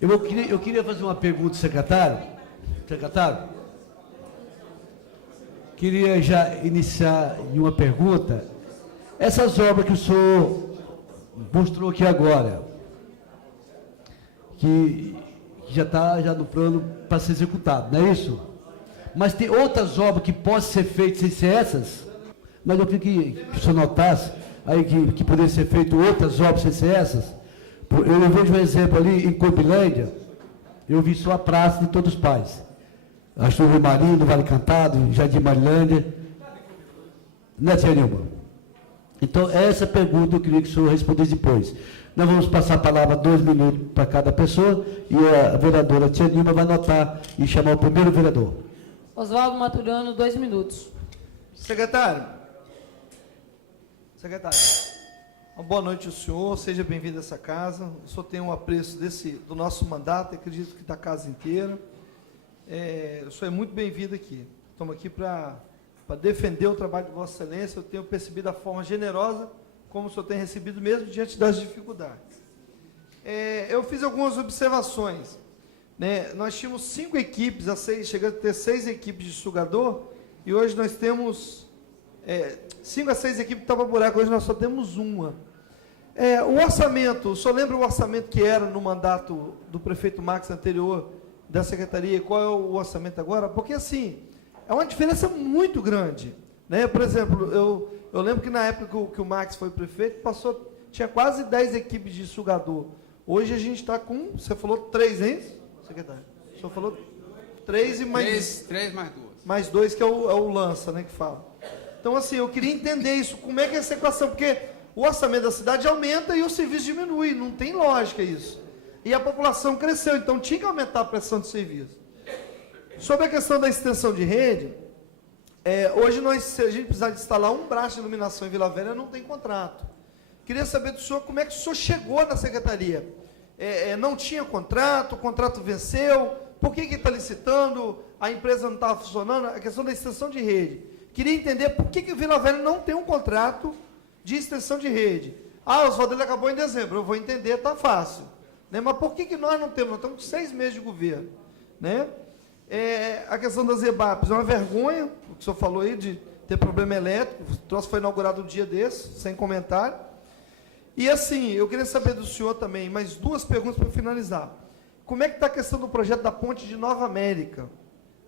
Eu queria fazer uma pergunta, secretário. Secretário, queria já iniciar em uma pergunta. Essas obras que o senhor mostrou aqui agora, que já está no plano para ser executado, não é isso? Mas tem outras obras que podem ser feitas sem ser essas? Mas eu queria que o senhor notasse aí que poderiam ser feitas outras obras sem ser essas. Eu vejo um exemplo ali em Corbilândia, eu vi só a praça de Todos os Pais. Acho que no Rio Marinho, no Vale Cantado, Jardim Marilândia. Né, tia Nilma? Então, essa pergunta eu queria que o senhor respondesse depois. Nós vamos passar a palavra 2 minutos para cada pessoa e a vereadora tia Nilma vai anotar e chamar o primeiro vereador. Oswaldo Maturano, 2 minutos. Secretário. Secretário. Uma boa noite ao senhor, seja bem-vindo a essa casa. O senhor tem um apreço do nosso mandato, acredito que da casa inteira. O senhor é muito bem-vindo aqui. Estamos aqui para defender o trabalho de Vossa Excelência. Eu tenho percebido a forma generosa como o senhor tem recebido mesmo diante das dificuldades. Eu fiz algumas observações. Né? Nós tínhamos 5 equipes, chegando a ter 6 equipes de sugador, e hoje nós temos 5 a 6 equipes de tapa-buraco, hoje nós só temos uma. O orçamento, o senhor lembra o orçamento que era no mandato do prefeito Max anterior da secretaria, e qual é o orçamento agora? Porque, assim, é uma diferença muito grande. Né? Por exemplo, eu lembro que na época que o Max foi prefeito, tinha quase 10 equipes de sugador. Hoje a gente está com, você falou 3, hein, secretário? O senhor falou 3 e mais... 3 mais 2. Mais 2, que é o lança, né, que fala. Então, assim, eu queria entender isso, como é que é essa equação, porque o orçamento da cidade aumenta e o serviço diminui, não tem lógica isso. E a população cresceu, então tinha que aumentar a pressão de serviço. Sobre a questão da extensão de rede, hoje se a gente precisar de instalar um braço de iluminação em Vila Velha, não tem contrato. Queria saber do senhor como é que o senhor chegou na secretaria. Não tinha contrato, o contrato venceu, por que está licitando, a empresa não estava funcionando, a questão da extensão de rede. Queria entender por que o Vila Velha não tem um contrato de extensão de rede. Oswaldo, ele acabou em dezembro, eu vou entender, está fácil. Né? Mas por que nós não temos? Nós estamos com 6 meses de governo. Né? A questão das EBAPs é uma vergonha, o que o senhor falou aí de ter problema elétrico, o troço foi inaugurado um dia desse, sem comentário. E assim, eu queria saber do senhor também, mais 2 perguntas para finalizar. Como é que está a questão do projeto da ponte de Nova América?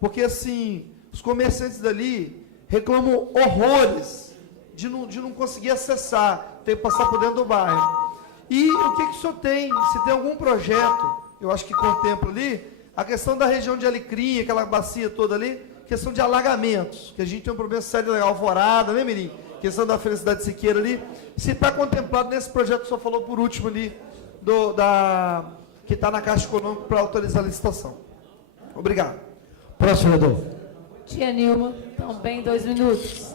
Porque assim, os comerciantes dali reclamam horrores de não conseguir acessar, ter que passar por dentro do bairro. E o que o senhor tem, se tem algum projeto, eu acho que contempla ali, a questão da região de Alecrim, aquela bacia toda ali, questão de alagamentos, que a gente tem um problema sério de Alvorada, né, Mirim? Questão da Felicidade Siqueira ali, se está contemplado nesse projeto que o senhor falou por último ali, que está na Caixa Econômica para autorizar a licitação. Obrigado. Próximo, vereador. Tia Nilma, também 2 minutos.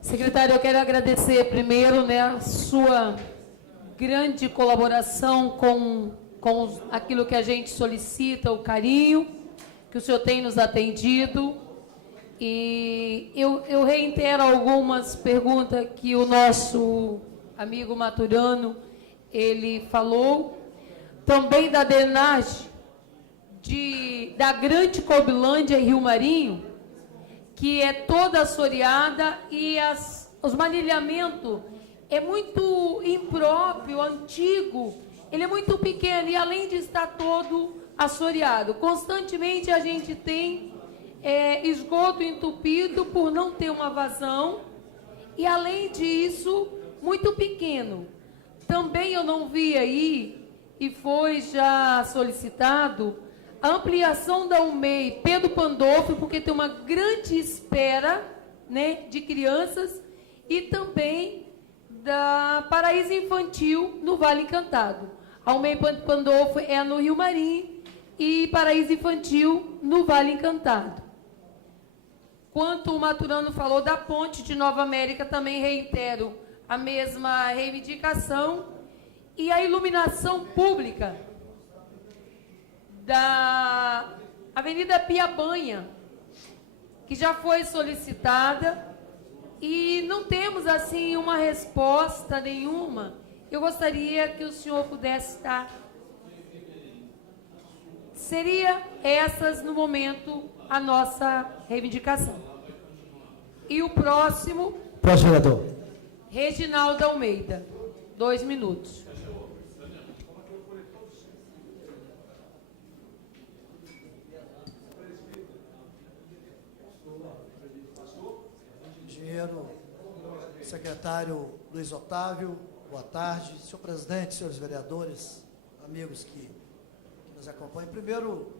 Secretário, eu quero agradecer primeiro, né, a sua grande colaboração com aquilo que a gente solicita, o carinho que o senhor tem nos atendido. E eu reitero algumas perguntas que o nosso amigo Maturano, ele falou. Também da drenagem da Grande Corbilândia e Rio Marinho, que é toda assoreada e os manilhamentos é muito impróprio, antigo, ele é muito pequeno e além de estar todo assoreado, constantemente a gente tem esgoto entupido por não ter uma vazão e além disso, muito pequeno. Também eu não vi aí, e foi já solicitado, a ampliação da UMEI Pedro Pandolfo, porque tem uma grande espera, né, de crianças, e também da Paraíso Infantil no Vale Encantado. A UMEI Pedro Pandolfo é no Rio Marinho e Paraíso Infantil no Vale Encantado. Quanto o Maturano falou da ponte de Nova América, também reitero a mesma reivindicação. E a iluminação pública da Avenida Piabanha, que já foi solicitada, e não temos, assim, uma resposta nenhuma. Eu gostaria que o senhor pudesse estar Seria essas, no momento, a nossa reivindicação. E o próximo, Próximo vereador. Reginaldo Almeida. 2 minutos. Engenheiro, secretário Luiz Otávio, boa tarde. Senhor presidente, senhores vereadores, amigos que nos acompanham. Primeiro,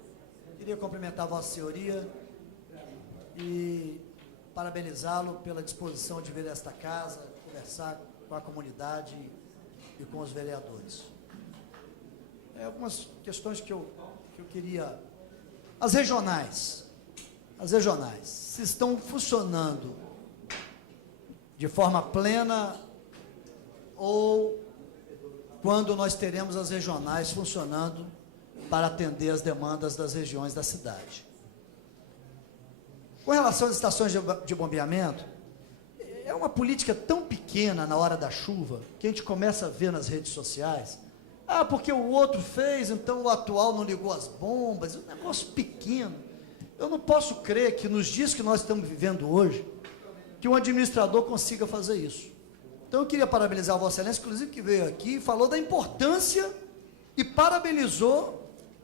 queria cumprimentar a Vossa Senhoria e parabenizá-lo pela disposição de vir a esta casa, conversar com a comunidade e com os vereadores. Algumas questões que eu queria... As regionais, se estão funcionando de forma plena ou quando nós teremos as regionais funcionando para atender as demandas das regiões da cidade. Com relação às estações de bombeamento, é uma política tão pequena na hora da chuva, que a gente começa a ver nas redes sociais, porque o outro fez, então o atual não ligou as bombas, é um negócio pequeno. Eu não posso crer que nos dias que nós estamos vivendo hoje, que um administrador consiga fazer isso. Então eu queria parabenizar a Vossa Excelência, inclusive que veio aqui e falou da importância e parabenizou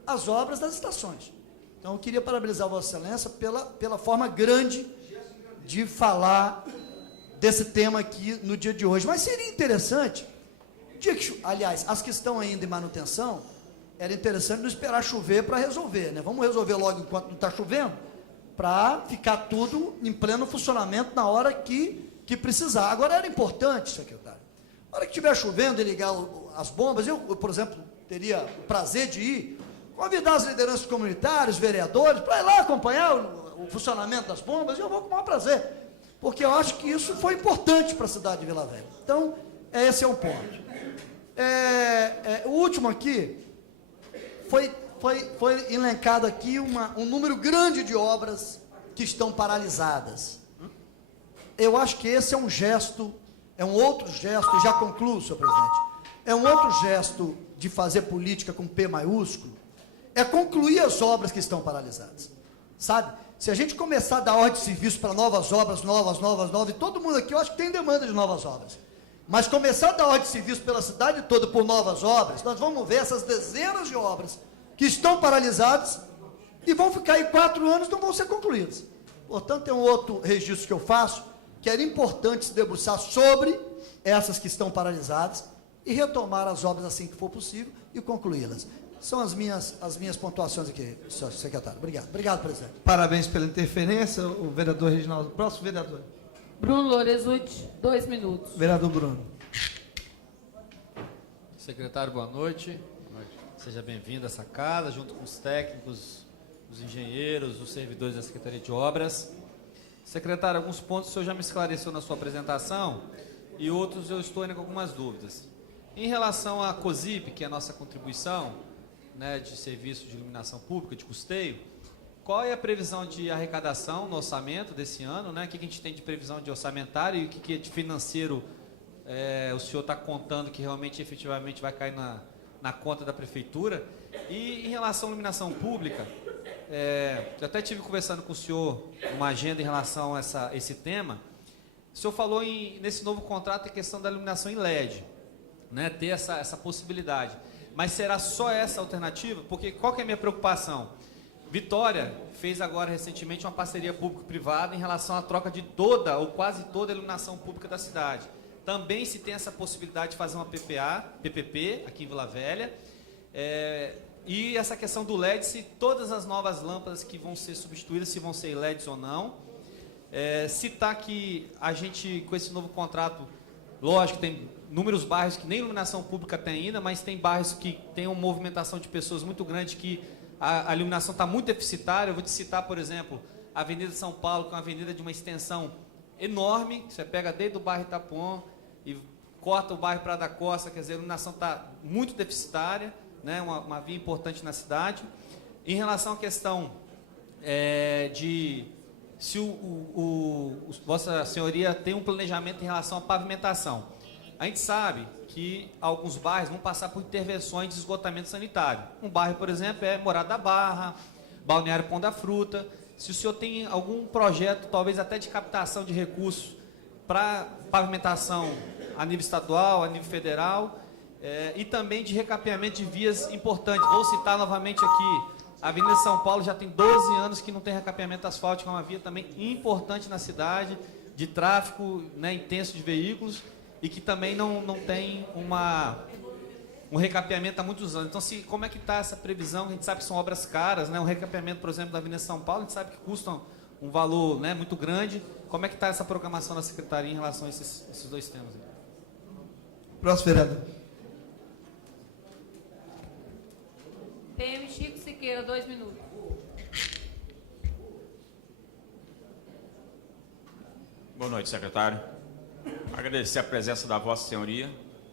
as obras das estações. Então eu queria parabenizar a Vossa Excelência pela forma grande de falar desse tema aqui no dia de hoje. Mas seria interessante, aliás, as que estão ainda em manutenção, era interessante não esperar chover para resolver, né? Vamos resolver logo enquanto não está chovendo, para ficar tudo em pleno funcionamento na hora que precisar. Agora, era importante, secretário, na hora que estiver chovendo e ligar as bombas, eu, por exemplo, teria o prazer de ir, convidar as lideranças comunitárias, os vereadores, para ir lá acompanhar o funcionamento das bombas, e eu vou com o maior prazer, porque eu acho que isso foi importante para a cidade de Vila Velha. Então, esse é um ponto. O último aqui, foi elencado aqui um número grande de obras que estão paralisadas. Eu acho que esse é um gesto, é um outro gesto, e já concluo, senhor presidente, é um outro gesto de fazer política com P maiúsculo, é concluir as obras que estão paralisadas, sabe? Se a gente começar a dar ordem de serviço para novas obras, novas, e todo mundo aqui, eu acho que tem demanda de novas obras, mas começar a dar ordem de serviço pela cidade toda por novas obras, nós vamos ver essas dezenas de obras que estão paralisadas e vão ficar aí 4 anos, não vão ser concluídas. Portanto, tem um outro registro que eu faço, que era importante se debruçar sobre essas que estão paralisadas e retomar as obras assim que for possível e concluí-las. São as minhas pontuações aqui, senhor secretário. Obrigado. Obrigado, presidente. Parabéns pela interferência, o vereador Reginaldo. Próximo vereador. Bruno Lorezutti, 2 minutos. Vereador Bruno. Secretário, boa noite. Seja bem-vindo a essa casa, junto com os técnicos, os engenheiros, os servidores da Secretaria de Obras. Secretário, alguns pontos o senhor já me esclareceu na sua apresentação e outros eu estou ainda com algumas dúvidas. Em relação à COSIP, que é a nossa contribuição, né, de serviço de iluminação pública, de custeio, qual é a previsão de arrecadação no orçamento desse ano, né? O que a gente tem de previsão de orçamentário e o que de financeiro o senhor está contando que realmente, efetivamente, vai cair na conta da prefeitura? E em relação à iluminação pública, eu até estive conversando com o senhor uma agenda em relação a esse tema. O senhor falou nesse novo contrato a questão da iluminação em LED, né, ter essa possibilidade. Mas será só essa alternativa? Porque qual que é a minha preocupação? Vitória fez agora recentemente uma parceria público-privada em relação à troca de toda ou quase toda a iluminação pública da cidade. Também se tem essa possibilidade de fazer uma PPP aqui em Vila Velha. E essa questão do LED, se todas as novas lâmpadas que vão ser substituídas, se vão ser LEDs ou não. Citar que a gente, com esse novo contrato, lógico, tem inúmeros bairros que nem iluminação pública tem ainda, mas tem bairros que tem uma movimentação de pessoas muito grande que a iluminação está muito deficitária. Eu vou te citar, por exemplo, a Avenida de São Paulo, que é uma avenida de uma extensão enorme, você pega desde o bairro Itapuã e corta o bairro Praia da Costa, quer dizer, a iluminação está muito deficitária, né, uma via importante na cidade. Em relação à questão de se Vossa Senhoria tem um planejamento em relação à pavimentação. a gente sabe que alguns bairros vão passar por intervenções de esgotamento sanitário. Um bairro, por exemplo, é Morada da Barra, Balneário Pão da Fruta. Se o senhor tem algum projeto, talvez até de captação de recursos para pavimentação a nível estadual, a nível federal, e também de recapeamento de vias importantes. Vou citar novamente aqui, a Avenida São Paulo já tem 12 anos que não tem recapeamento asfáltico, é uma via também importante na cidade, de tráfego, né, intenso de veículos, e que também não tem um recapeamento há muitos anos. Então, como é que está essa previsão? A gente sabe que são obras caras, né? Um recapeamento, por exemplo, da Avenida São Paulo, a gente sabe que custam um valor, né, muito grande. Como é que está essa programação da Secretaria em relação a esses dois temas? Próximo vereador. PM Chico Siqueira, 2 minutos. Boa noite, secretário. Agradecer a presença da Vossa Senhoria.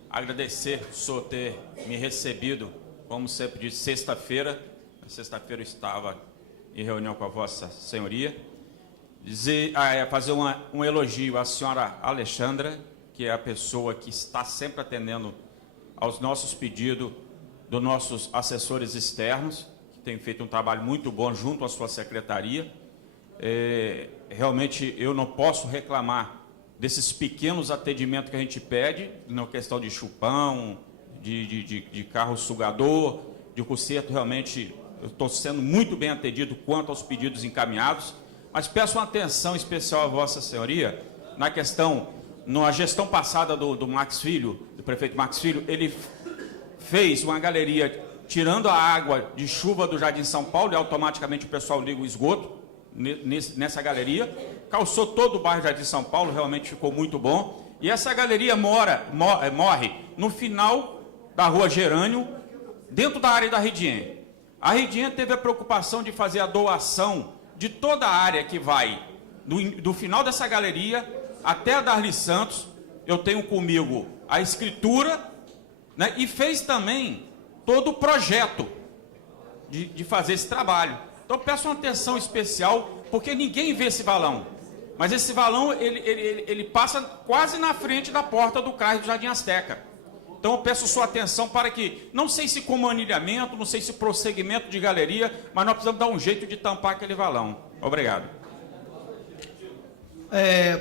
Agradecer o senhor ter me recebido, como sempre disse, sexta-feira. Sexta-feira eu estava em reunião com a Vossa Senhoria. Fazer um elogio à senhora Alexandra, que é a pessoa que está sempre atendendo aos nossos pedidos dos nossos assessores externos, que tem feito um trabalho muito bom junto à sua secretaria. Realmente eu não posso reclamar desses pequenos atendimentos que a gente pede, na questão de chupão, de carro sugador, de conserto. Realmente eu estou sendo muito bem atendido quanto aos pedidos encaminhados, mas peço uma atenção especial à Vossa Senhoria na questão, na gestão passada do Max Filho, do prefeito Max Filho, ele fez uma galeria tirando a água de chuva do Jardim São Paulo, e automaticamente o pessoal liga o esgoto nessa galeria, calçou todo o bairro Jardim São Paulo, realmente ficou muito bom. E essa galeria morre no final da rua Gerânio, dentro da área da Redien. A Redien teve a preocupação de fazer a doação de toda a área que vai do final dessa galeria até a Darli Santos. Eu tenho comigo a escritura, né, e fez também todo o projeto de fazer esse trabalho. Então peço uma atenção especial, porque ninguém vê esse valão. Mas esse valão, ele passa quase na frente da porta do CRAS do Jardim Azteca. Então eu peço sua atenção para que, não sei se como anilhamento, não sei se prosseguimento de galeria, mas nós precisamos dar um jeito de tampar aquele valão. Obrigado.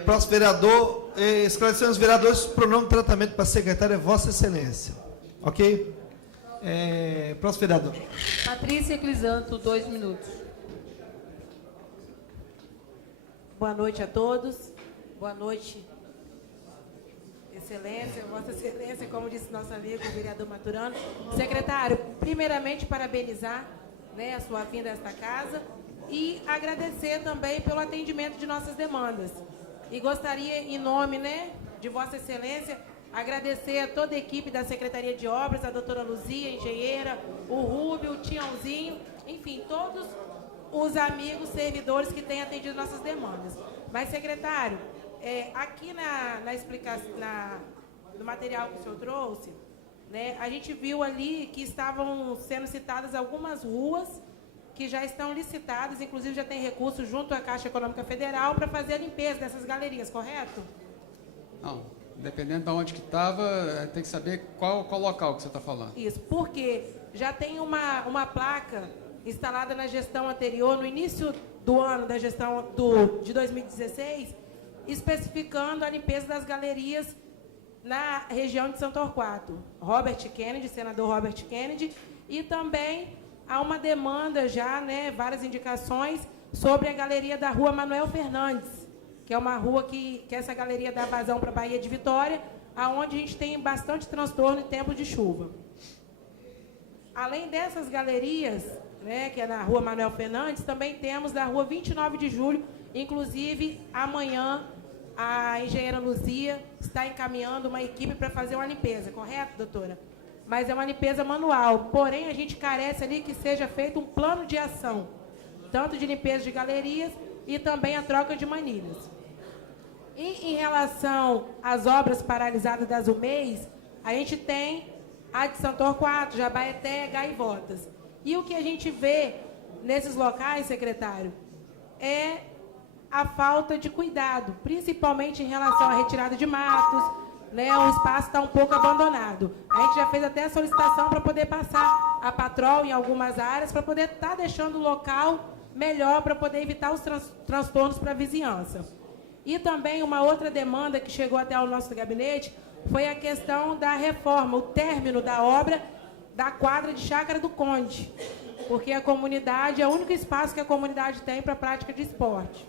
Próximo vereador, esclarecendo os vereadores, o pronome de tratamento para a secretária é Vossa Excelência. Ok? Próximo vereador. Patrícia Crisanto, 2 minutos. Boa noite a todos. Boa noite, Excelência, Vossa Excelência, como disse nosso amigo, o vereador Maturano. Secretário, primeiramente parabenizar, né, a sua vinda a esta casa e agradecer também pelo atendimento de nossas demandas. E gostaria, em nome, né, de Vossa Excelência, agradecer a toda a equipe da Secretaria de Obras, a doutora Luzia, engenheira, o Rúbio, o Tiãozinho, enfim, todos os amigos, servidores que têm atendido nossas demandas. Mas, secretário, aqui na explicação, no material que o senhor trouxe, né, a gente viu ali que estavam sendo citadas algumas ruas que já estão licitadas, inclusive já tem recurso junto à Caixa Econômica Federal para fazer a limpeza dessas galerias, correto? Não, dependendo de onde que estava, tem que saber qual local que você está falando. Isso, porque já tem uma placa instalada na gestão anterior, no início do ano da gestão de 2016, especificando a limpeza das galerias na região de São Torquato. Robert Kennedy, senador Robert Kennedy, e também há uma demanda já, né, várias indicações sobre a galeria da rua Manuel Fernandes, que é uma rua que essa galeria dá vazão para a Baía de Vitória, aonde a gente tem bastante transtorno em tempo de chuva. Além dessas galerias, né, que é na rua Manuel Fernandes, também temos da rua 29 de julho, inclusive amanhã a engenheira Luzia está encaminhando uma equipe para fazer uma limpeza, correto, doutora? Mas é uma limpeza manual, porém a gente carece ali que seja feito um plano de ação, tanto de limpeza de galerias e também a troca de manilhas. E em relação às obras paralisadas das UMEIs, a gente tem a de São Torquato, Jabaeté, Gaivotas. E o que a gente vê nesses locais, secretário, é a falta de cuidado, principalmente em relação à retirada de matos, né, o espaço está um pouco abandonado. A gente já fez até a solicitação para poder passar a patrol em algumas áreas, para poder estar deixando o local melhor, para poder evitar os transtornos para a vizinhança. E também uma outra demanda que chegou até o nosso gabinete foi a questão da reforma, o término da obra da quadra de Chácara do Conde, porque a comunidade é o único espaço que a comunidade tem para a prática de esporte.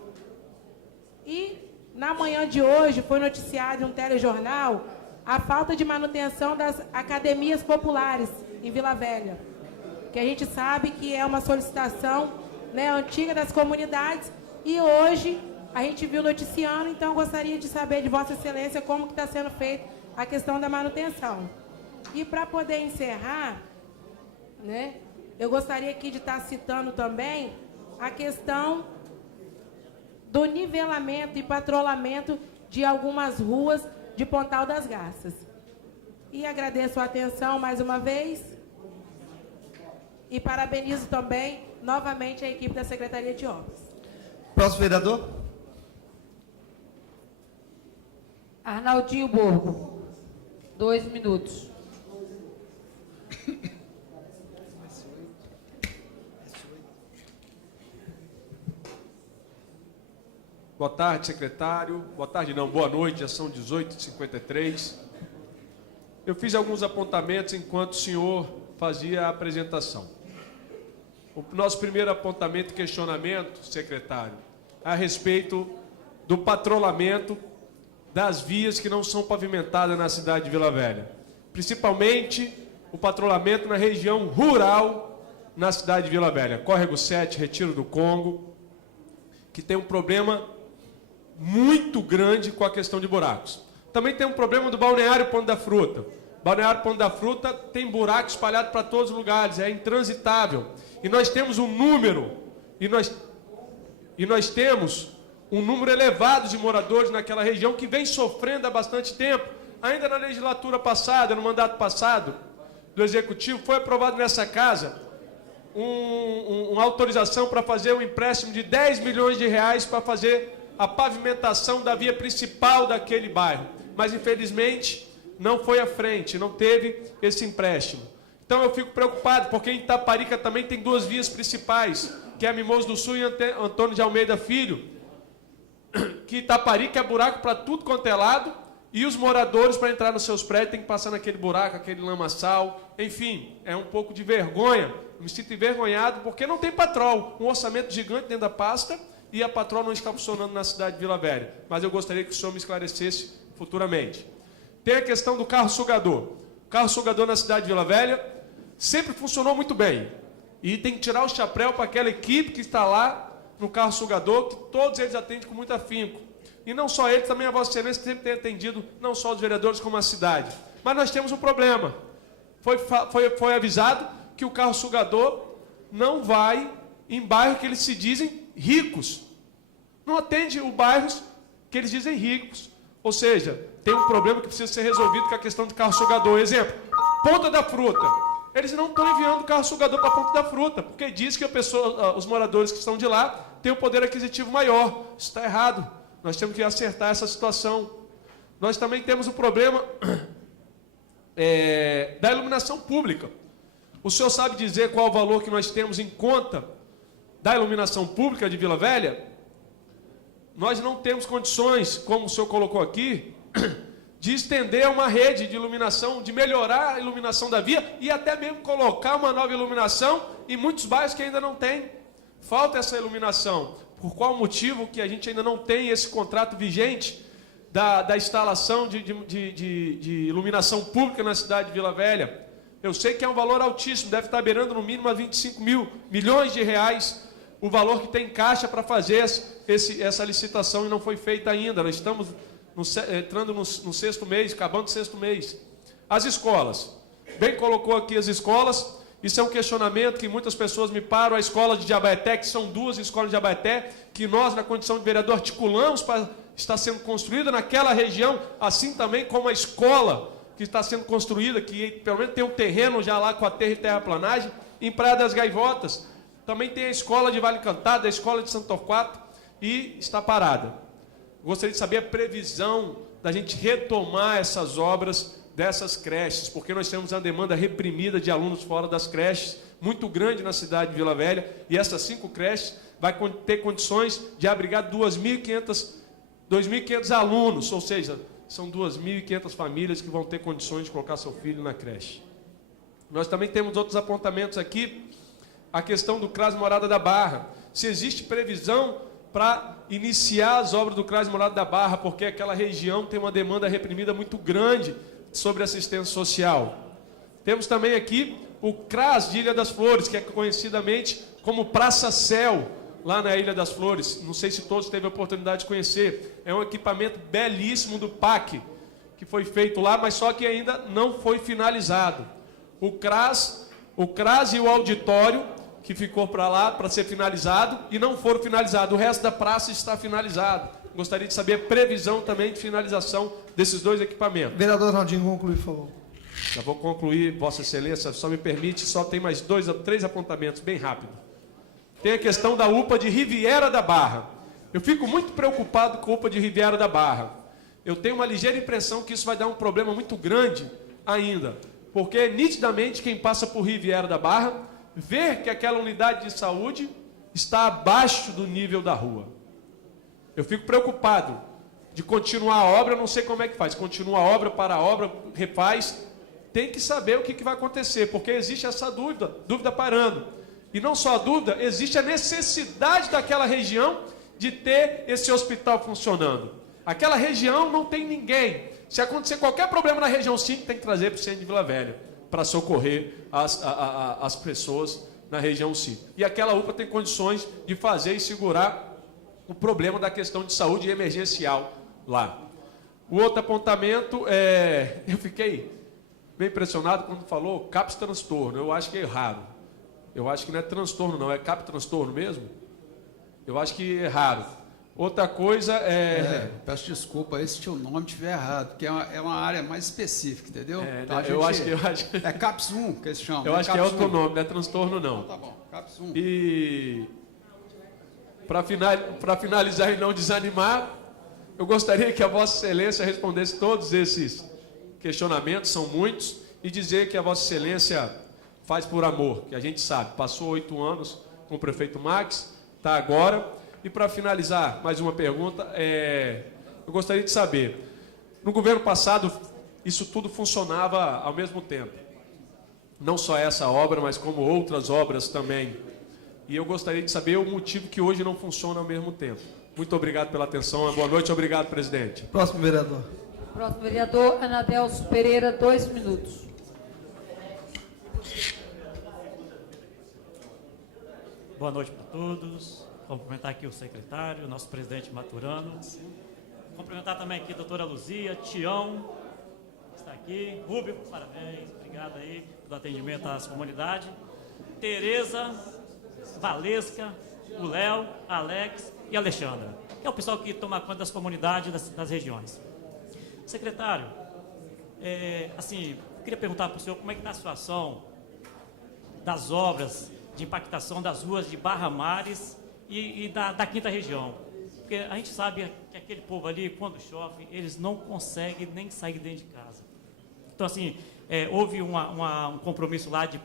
E, na manhã de hoje, foi noticiado em um telejornal a falta de manutenção das academias populares em Vila Velha, que a gente sabe que é uma solicitação, né, antiga das comunidades, e hoje a gente viu noticiando, então eu gostaria de saber de Vossa Excelência como que está sendo feita a questão da manutenção. E para poder encerrar, né, eu gostaria aqui de estar citando também a questão do nivelamento e patrulhamento de algumas ruas de Pontal das Garças. E agradeço a atenção mais uma vez e parabenizo também novamente a equipe da Secretaria de Obras. Próximo vereador. Arnaldinho Borgo, 2 minutos. Boa tarde, secretário. Boa tarde, não, boa noite, já são 18h53. Eu fiz alguns apontamentos enquanto o senhor fazia a apresentação. O nosso primeiro apontamento e questionamento, secretário, é a respeito do patrulhamento das vias que não são pavimentadas na cidade de Vila Velha. Principalmente o patrulhamento na região rural na cidade de Vila Velha. Córrego 7, Retiro do Congo, que tem um problema muito grande com a questão de buracos. Também tem um problema do Balneário Pão da Fruta. Balneário Pão da Fruta tem buraco espalhado para todos os lugares, é intransitável. E nós temos um número, e nós temos um número elevado de moradores naquela região que vem sofrendo há bastante tempo. Ainda na legislatura passada, no mandato passado do Executivo, foi aprovado nessa casa uma autorização para fazer um empréstimo de 10 milhões de reais para fazer a pavimentação da via principal daquele bairro. Mas, infelizmente, não foi à frente, não teve esse empréstimo. Então, eu fico preocupado, porque em Itaparica também tem 2 vias principais, que é a Mimoso do Sul e Antônio de Almeida Filho, que Itaparica é buraco para tudo quanto é lado, e os moradores, para entrar nos seus prédios, tem que passar naquele buraco, aquele lamaçal. Enfim, é um pouco de vergonha. Eu me sinto envergonhado, porque não tem patrol. Um orçamento gigante dentro da pasta, e a patrol não está funcionando na cidade de Vila Velha. Mas eu gostaria que o senhor me esclarecesse futuramente. Tem a questão do carro sugador. O carro sugador na cidade de Vila Velha sempre funcionou muito bem. E tem que tirar o chapéu para aquela equipe que está lá no carro sugador, que todos eles atendem com muito afinco. E não só eles, também a Vossa Excelência sempre tem atendido, não só os vereadores, como a cidade. Mas nós temos um problema. Foi avisado que o carro sugador não vai em bairros que eles se dizem ricos. Não atende os bairros que eles dizem ricos. Ou seja, tem um problema que precisa ser resolvido com a questão de carro sugador. Exemplo, Ponta da Fruta. Eles não estão enviando carro sugador para a Ponta da Fruta, porque diz que os moradores que estão de lá têm um poder aquisitivo maior. Isso está errado. Nós temos que acertar essa situação. Nós também temos o problema da iluminação pública. O senhor sabe dizer qual o valor que nós temos em conta da iluminação pública de Vila Velha? Nós não temos condições, como o senhor colocou aqui, de estender uma rede de iluminação, de melhorar a iluminação da via e até mesmo colocar uma nova iluminação em muitos bairros que ainda não tem. Falta essa iluminação. Por qual motivo que a gente ainda não tem esse contrato vigente da instalação de iluminação pública na cidade de Vila Velha? Eu sei que é um valor altíssimo, deve estar beirando no mínimo a 25 milhões de reais, o valor que tem em caixa para fazer essa licitação e não foi feita ainda. Nós estamos entrando no 6º mês, acabando o 6º mês. As escolas. Bem colocou aqui as escolas. Isso é um questionamento que muitas pessoas me param. A escola de Abaeté, que são 2 escolas de Abaeté, que nós, na condição de vereador, articulamos para estar sendo construída naquela região, assim também como a escola que está sendo construída, que pelo menos tem um terreno já lá com aterro e terraplanagem, em Praia das Gaivotas. Também tem a escola de Vale Cantado, a escola de Santo Torquato, e está parada. Gostaria de saber a previsão da gente retomar essas obras dessas creches, porque nós temos uma demanda reprimida de alunos fora das creches, muito grande na cidade de Vila Velha, e essas 5 creches vai ter condições de abrigar 2.500 alunos, ou seja, são 2.500 famílias que vão ter condições de colocar seu filho na creche. Nós também temos outros apontamentos aqui, a questão do CRAS Morada da Barra. Se existe previsão para iniciar as obras do CRAS Morada da Barra, porque aquela região tem uma demanda reprimida muito grande sobre assistência social. Temos também aqui o CRAS de Ilha das Flores, que é conhecidamente como Praça Céu, lá na Ilha das Flores. Não sei se todos teve a oportunidade de conhecer. É um equipamento belíssimo do PAC, que foi feito lá, mas só que ainda não foi finalizado. O CRAS e o auditório, que ficou para lá para ser finalizado, e não foram finalizados. O resto da praça está finalizado. Gostaria de saber a previsão também de finalização desses 2 equipamentos. Vereador Arnaldinho, conclui, por favor. Já vou concluir, Vossa Excelência, só me permite, só tem mais 2 a 3 apontamentos, bem rápido. Tem a questão da UPA de Riviera da Barra. Eu fico muito preocupado com a UPA de Riviera da Barra. Eu tenho uma ligeira impressão que isso vai dar um problema muito grande ainda, porque nitidamente quem passa por Riviera da Barra vê que aquela unidade de saúde está abaixo do nível da rua. Eu fico preocupado de continuar a obra, não sei como é que faz, continua a obra, para a obra, refaz, tem que saber o que vai acontecer, porque existe essa dúvida parando. E não só a dúvida, existe a necessidade daquela região de ter esse hospital funcionando. Aquela região não tem ninguém. Se acontecer qualquer problema na região 5, tem que trazer para o centro de Vila Velha, para socorrer as pessoas na região 5. E aquela UPA tem condições de fazer e segurar o problema da questão de saúde emergencial lá. O outro apontamento eu fiquei bem impressionado quando falou CAPS transtorno. Eu acho que é errado. Eu acho que não é transtorno, não. É CAPS transtorno mesmo? Eu acho que é errado. Outra coisa peço desculpa aí se o nome estiver errado, porque é uma área mais específica, entendeu? Então, eu acho que é CAPS 1 que eles chamam. Eu acho que é outro 1. nome, não é transtorno, não. Então, tá bom, CAPS 1. E para finalizar e não desanimar, eu gostaria que a Vossa Excelência respondesse todos esses questionamentos, são muitos, e dizer que a Vossa Excelência faz por amor, que a gente sabe, passou 8 anos com o prefeito Max, está agora. E para finalizar, mais uma pergunta, eu gostaria de saber, no governo passado, isso tudo funcionava ao mesmo tempo. Não só essa obra, mas como outras obras também. E eu gostaria de saber o motivo que hoje não funciona ao mesmo tempo. Muito obrigado pela atenção, uma boa noite, obrigado, presidente. Próximo vereador. Próximo vereador, Anadelso Pereira, 2 minutos. Boa noite para todos. Cumprimentar aqui o secretário, nosso presidente Maturano. Cumprimentar também aqui a doutora Luzia, Tião, que está aqui. Rubio, parabéns, obrigado aí pelo atendimento às comunidades. Tereza, Valesca, o Léo, Alex e Alexandra. É o pessoal que toma conta das comunidades das regiões. Secretário, queria perguntar para o senhor como é que está a situação das obras de impactação das ruas de Barra Mares e da quinta região. Porque a gente sabe que aquele povo ali, quando chove, eles não conseguem nem sair dentro de casa. Então, assim, houve um compromisso lá de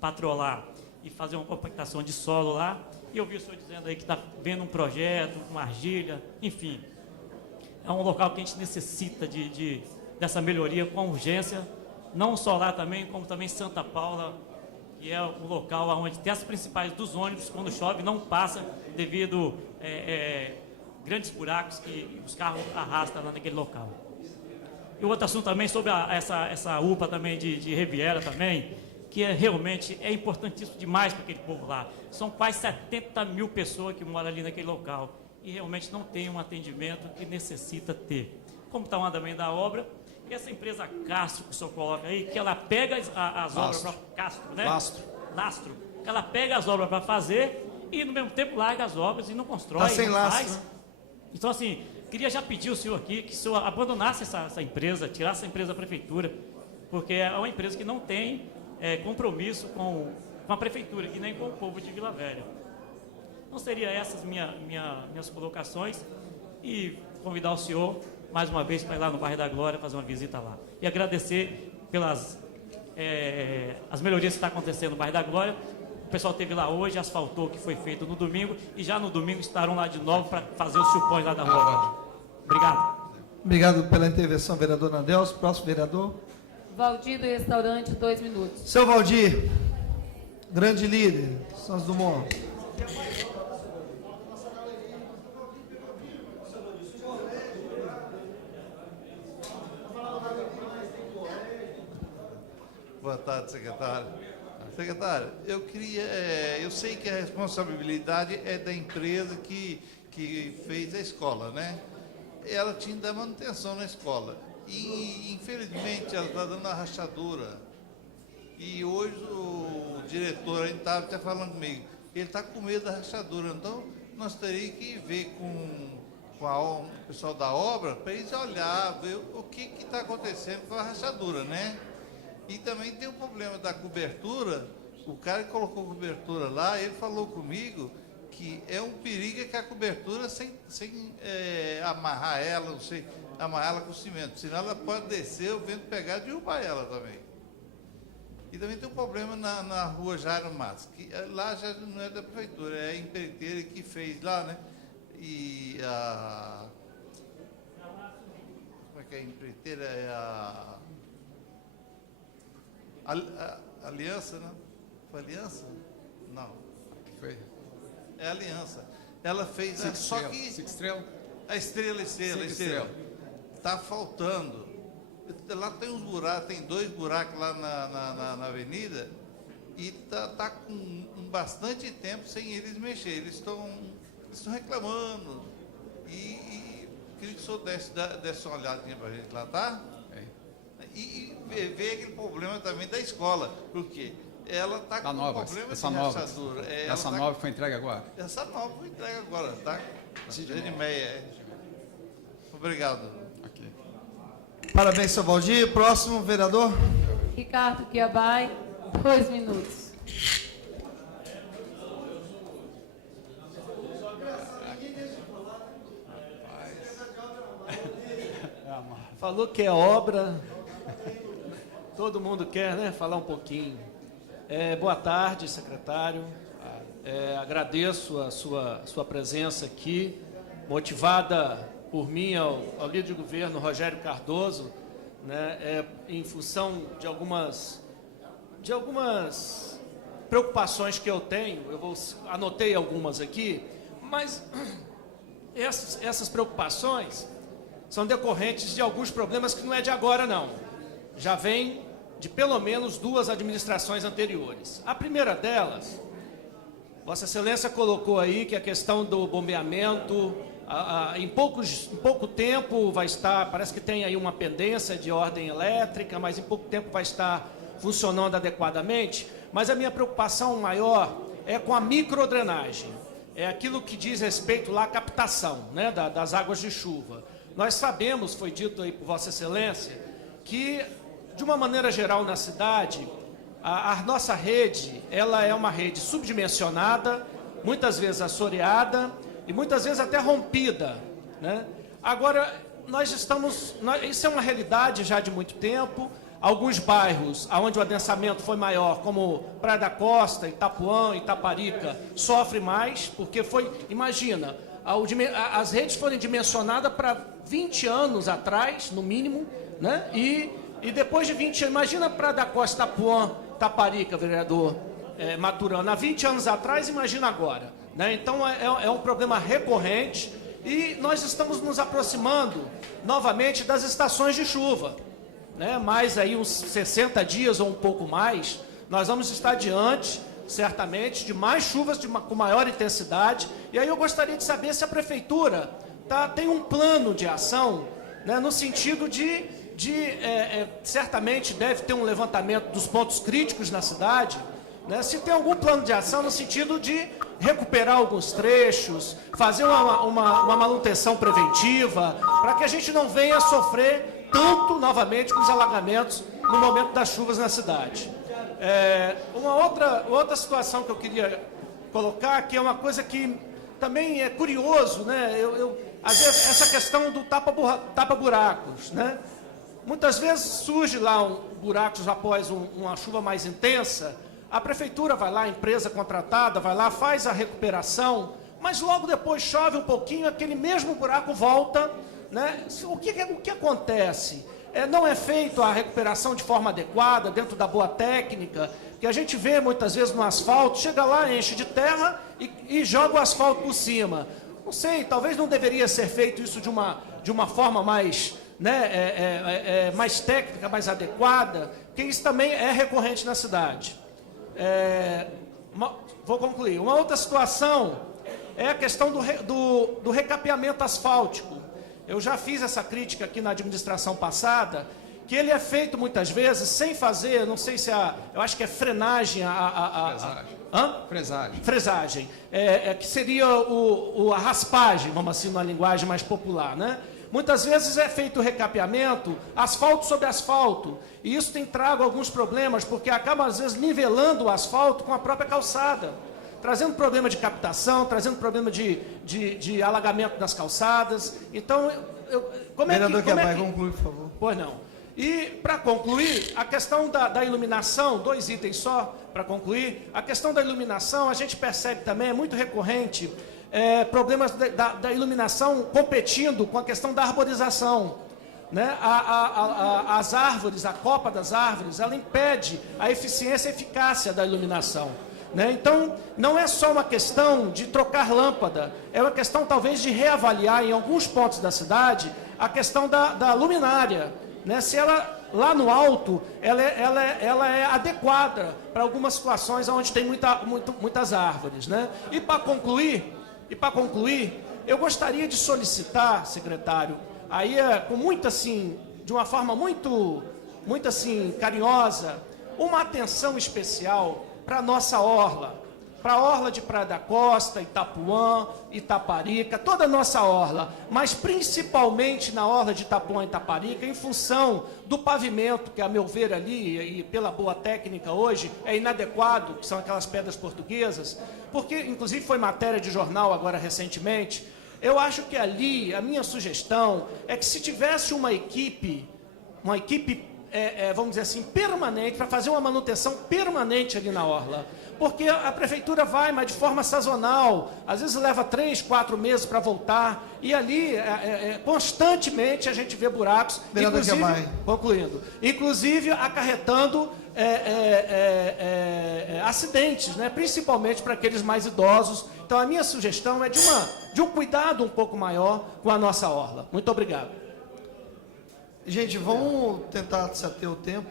patrolar e fazer uma compactação de solo lá, e eu vi o senhor dizendo aí que está vendo um projeto, uma argilha, enfim. É um local que a gente necessita dessa melhoria com urgência, não só lá também, como também Santa Paula, que é o local onde tem as principais dos ônibus, quando chove, não passa devido grandes buracos que os carros arrastam lá naquele local. E o outro assunto também sobre essa UPA também de Riviera também, que realmente é importantíssimo demais para aquele povo lá. São quase 70 mil pessoas que moram ali naquele local e realmente não tem um atendimento que necessita ter. Como está o andamento da obra, essa empresa Castro que o senhor coloca aí, que ela pega as obras para Castro, né? Lastro. Ela pega as obras para fazer e no mesmo tempo larga as obras e não constrói, tá sem não lastro, faz. né? Então, assim, queria já pedir ao senhor aqui que o senhor abandonasse essa empresa, tirasse essa empresa da prefeitura, porque é uma empresa que não tem compromisso com a prefeitura e nem com o povo de Vila Velha. Não seriam essas minhas colocações e convidar o senhor mais uma vez para ir lá no bairro da Glória fazer uma visita lá. E agradecer pelas as melhorias que estão acontecendo no bairro da Glória. O pessoal esteve lá hoje, asfaltou o que foi feito no domingo e já no domingo estarão lá de novo para fazer os chupões lá da rua. Obrigado. Obrigado pela intervenção, vereador Nandelso. Próximo vereador. Valdir do Restaurante, 2 minutos. Seu Valdir, grande líder, Santos Dumont. Boa tarde, secretário. Secretário, eu sei que a responsabilidade é da empresa que fez a escola, né? Ela tinha que dar manutenção na escola. E, infelizmente, ela está dando uma rachadura. E hoje o diretor ainda estava até falando comigo, ele está com medo da rachadura. Então, nós teríamos que ver com o pessoal da obra, para eles olhar, ver o que está acontecendo com a rachadura, né? E também tem o problema da cobertura. O cara que colocou cobertura lá, ele falou comigo que é um perigo que a cobertura sem amarrar ela, não sei, amarrar ela com cimento. Senão ela pode descer, o vento pegar e derrubar ela também. E também tem um problema na rua Jairo Matos, que lá já não é da prefeitura, é a empreiteira que fez lá, né? E a... Como é que é a empreiteira? É a Aliança, né? Foi Aliança? Não. Foi. É Aliança. Ela fez só que Cinco Estrela? a estrela. Está faltando. Lá tem uns buracos, tem 2 buracos lá na avenida e tá com bastante tempo sem eles mexer. Eles estão reclamando. E queria que o senhor desse uma olhadinha para a gente lá, tá? E ver aquele problema também da escola, porque ela está com problema de rachadura. Essa nova foi entregue agora? Essa nova foi entregue agora, tá? Edmeia. Obrigado. Okay. Parabéns, seu Valdir. Próximo vereador. Ricardo Quiabai, 2 minutos. Falou que é obra, todo mundo quer, né, falar um pouquinho. Boa tarde, secretário. Agradeço a sua presença aqui, motivada por mim ao líder de governo, Rogério Cardoso, né, em função de algumas preocupações que eu tenho. Anotei algumas aqui, mas essas preocupações são decorrentes de alguns problemas que não é de agora, não. Já vem de pelo menos 2 administrações anteriores. A primeira delas, Vossa Excelência colocou aí que a questão do bombeamento, em pouco tempo vai estar, parece que tem aí uma pendência de ordem elétrica, mas em pouco tempo vai estar funcionando adequadamente. Mas a minha preocupação maior é com a microdrenagem. É aquilo que diz respeito lá à captação, né, das águas de chuva. Nós sabemos, foi dito aí por Vossa Excelência, que, de uma maneira geral na cidade, a nossa rede, ela é uma rede subdimensionada, muitas vezes assoreada e muitas vezes até rompida, né? Agora, isso é uma realidade já de muito tempo. Alguns bairros onde o adensamento foi maior, como Praia da Costa, Itapuã, Itaparica, sofre mais, porque imagina, as redes foram dimensionadas para 20 anos atrás, no mínimo, né? E depois de 20 anos, imagina Praia da Costa, Itapuã, Itaparica, vereador Maturana, há 20 anos atrás, imagina agora, né? Então é um problema recorrente e nós estamos nos aproximando novamente das estações de chuva, né? Mais aí uns 60 dias ou um pouco mais, nós vamos estar diante, certamente, de mais chuvas com maior intensidade. E aí eu gostaria de saber se a prefeitura tem um plano de ação, né, no sentido certamente deve ter um levantamento dos pontos críticos na cidade, né, se tem algum plano de ação no sentido de recuperar alguns trechos, fazer uma manutenção preventiva, para que a gente não venha sofrer tanto novamente com os alagamentos no momento das chuvas na cidade. Uma outra situação que eu queria colocar, que é uma coisa que também é curioso, né? às vezes, essa questão do tapa-buracos, né? Muitas vezes surge lá buracos após uma chuva mais intensa, a prefeitura vai lá, a empresa contratada vai lá, faz a recuperação, mas logo depois chove um pouquinho, aquele mesmo buraco volta, né? O que acontece? Não é feita a recuperação de forma adequada, dentro da boa técnica, que a gente vê muitas vezes no asfalto, chega lá, enche de terra e joga o asfalto por cima. Não sei, talvez não deveria ser feito isso de uma forma mais, né, mais técnica, mais adequada, porque isso também é recorrente na cidade. Vou concluir. Uma outra situação é a questão do recapeamento asfáltico. Eu já fiz essa crítica aqui na administração passada, que ele é feito muitas vezes sem fazer, não sei se eu acho que é frenagem, Fresagem. Fresagem, que seria a raspagem, vamos assim, numa linguagem mais popular, né? Muitas vezes é feito o recapeamento, asfalto sobre asfalto, e isso tem trago alguns problemas, porque acaba às vezes nivelando o asfalto com a própria calçada, trazendo problema de captação, trazendo problema de alagamento nas calçadas. Então, Vereador Guiabay, conclui, por favor. Pois não. E, para concluir, a questão da iluminação, 2 itens só para concluir. A questão da iluminação, a gente percebe também, é muito recorrente, problemas da iluminação competindo com a questão da arborização. Né? As árvores, a copa das árvores, ela impede a eficiência e eficácia da iluminação. Né? Então, não é só uma questão de trocar lâmpada, é uma questão talvez de reavaliar em alguns pontos da cidade a questão da luminária. Né? Se ela, lá no alto, ela é adequada para algumas situações onde tem muitas árvores. Né? E para concluir, eu gostaria de solicitar, secretário, aí com muito assim, de uma forma muito assim, carinhosa, uma atenção especial para a nossa orla, para a orla de Praia da Costa, Itapuã, Itaparica, toda a nossa orla, mas principalmente na orla de Itapuã e Itaparica, em função do pavimento, que a meu ver ali, e pela boa técnica hoje, é inadequado, que são aquelas pedras portuguesas, porque inclusive foi matéria de jornal agora recentemente. Eu acho que ali, a minha sugestão é que se tivesse uma equipe vamos dizer assim, permanente, para fazer uma manutenção permanente ali na orla. Porque a prefeitura vai, mas de forma sazonal, às vezes leva 3, 4 meses para voltar, e ali, constantemente, a gente vê buracos, inclusive acarretando acidentes, né? Principalmente para aqueles mais idosos. Então, a minha sugestão é de um cuidado um pouco maior com a nossa orla. Muito obrigado. Gente, vamos tentar se ater o tempo.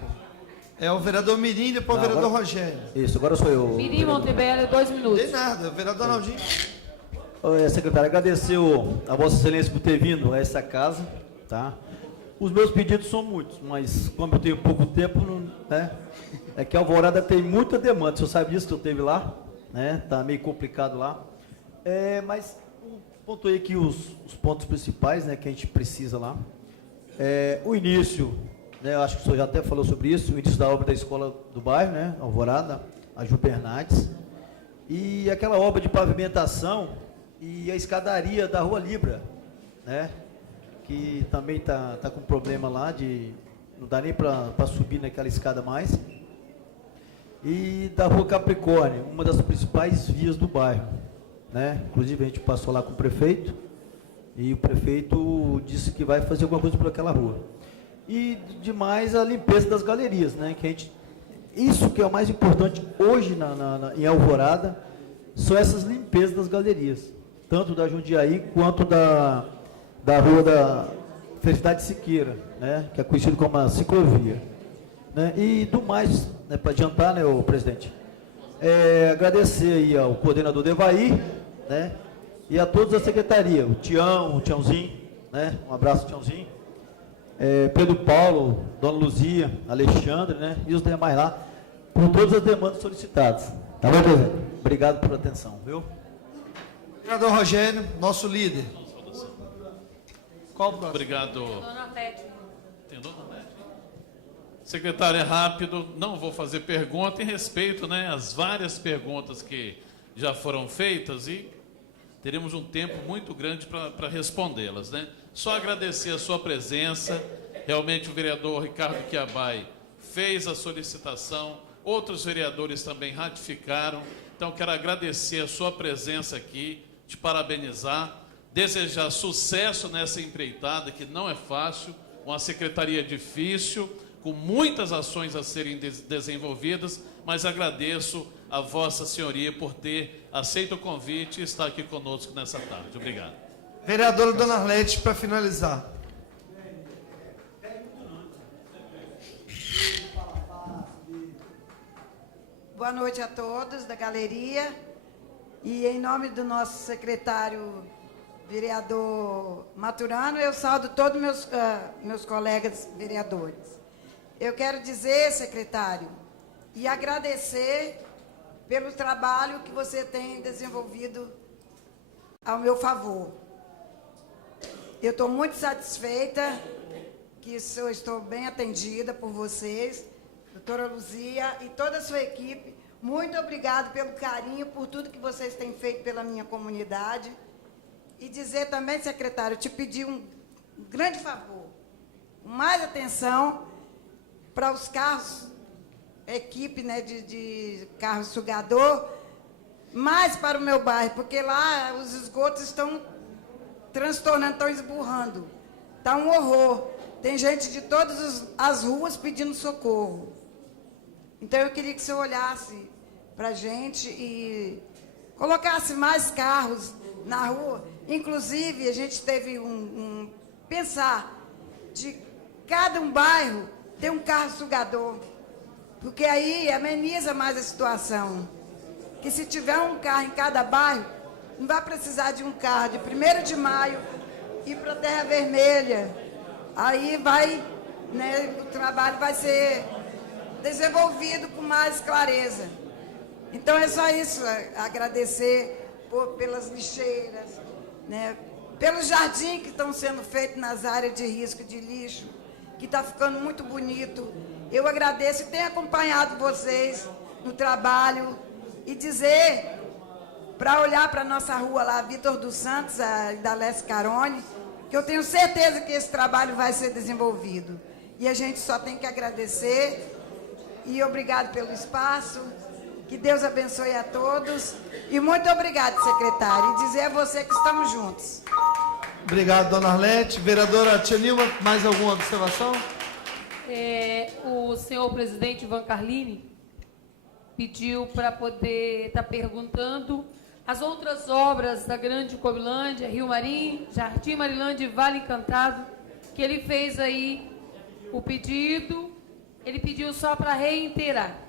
É o vereador Mirim e depois o vereador Rogério. Isso, agora sou eu. Mirim Montebello, 2 minutos. De nada, vereador Naldinho. Secretário, agradecer a Vossa Excelência por ter vindo a essa casa, tá? Os meus pedidos são muitos, mas como eu tenho pouco tempo, né? É que a Alvorada tem muita demanda. O senhor sabe disso que eu teve lá, né? Tá meio complicado lá. Mas pontuei aqui os pontos principais, né? Que a gente precisa lá. O início, né, eu acho que o senhor já até falou sobre isso, o início da obra da escola do bairro, né, Alvorada, a Ju Bernardes, e aquela obra de pavimentação e a escadaria da Rua Libra, né, que também tá com problema lá, não dá nem para subir naquela escada mais, e da Rua Capricórnio, uma das principais vias do bairro, né, inclusive a gente passou lá com o prefeito, e o prefeito disse que vai fazer alguma coisa por aquela rua. E demais a limpeza das galerias, né? Isso que é o mais importante hoje em Alvorada, são essas limpezas das galerias. Tanto da Jundiaí quanto da rua da Felicidade Siqueira, né? Que é conhecido como a ciclovia. Né? E do mais, né, para adiantar, né, o presidente, agradecer aí ao coordenador Devaí, né? E a todos da secretaria, o Tiãozinho, né? Um abraço, Tiãozinho. Pedro Paulo, Dona Luzia, Alexandre, né? E os demais lá, por todas as demandas solicitadas. Tá bom, presidente? Obrigado pela atenção, viu? Vereador Rogério, nosso líder. Qual o próximo? Obrigado. Dona Tete. Tem Dona Tete? Secretário, é rápido, não vou fazer pergunta em respeito, né, às várias perguntas que já foram feitas e teremos um tempo muito grande para respondê-las, né? Só agradecer a sua presença. Realmente o vereador Ricardo Chiabai fez a solicitação, outros vereadores também ratificaram. Então, quero agradecer a sua presença aqui, te parabenizar, desejar sucesso nessa empreitada, que não é fácil, uma secretaria difícil, com muitas ações a serem desenvolvidas, mas agradeço a Vossa Senhoria por ter aceito o convite e estar aqui conosco nessa tarde. Obrigado. Vereadora Dona Arlete, para finalizar. Boa noite a todos da galeria e em nome do nosso secretário vereador Maturano, eu saúdo todos meus colegas vereadores. Eu quero dizer, secretário, e agradecer pelo trabalho que você tem desenvolvido ao meu favor. Eu estou muito satisfeita que eu estou bem atendida por vocês, doutora Luzia e toda a sua equipe. Muito obrigado pelo carinho, por tudo que vocês têm feito pela minha comunidade. E dizer também, secretário, te pedir um grande favor, mais atenção para os carros, equipe, né, de carro sugador, mais para o meu bairro, porque lá os esgotos estão transtornando, estão esburrando. Está um horror. Tem gente de todas as ruas pedindo socorro. Então, eu queria que você olhasse para a gente e colocasse mais carros na rua. Inclusive, a gente teve pensar de cada um bairro ter um carro sugador, porque aí ameniza mais a situação. Que se tiver um carro em cada bairro, não vai precisar de um carro de 1º de maio ir para a Terra Vermelha. Aí vai, né, o trabalho vai ser desenvolvido com mais clareza. Então é só isso, agradecer pelas lixeiras, né, pelos jardins que estão sendo feitos nas áreas de risco de lixo, que está ficando muito bonito. Eu agradeço e tenho acompanhado vocês no trabalho e dizer, para olhar para a nossa rua lá, Vitor dos Santos, da Leste Carone, que eu tenho certeza que esse trabalho vai ser desenvolvido. E a gente só tem que agradecer e obrigado pelo espaço. Que Deus abençoe a todos. E muito obrigado, secretário. E dizer a você que estamos juntos. Obrigado, Dona Arlete. Vereadora Tia Nilma, mais alguma observação? O senhor presidente Ivan Carlini pediu para poder estar perguntando as outras obras da Grande Cobilândia, Rio Marim, Jardim Marilândia e Vale Encantado, que ele fez aí o pedido, ele pediu só para reiterar.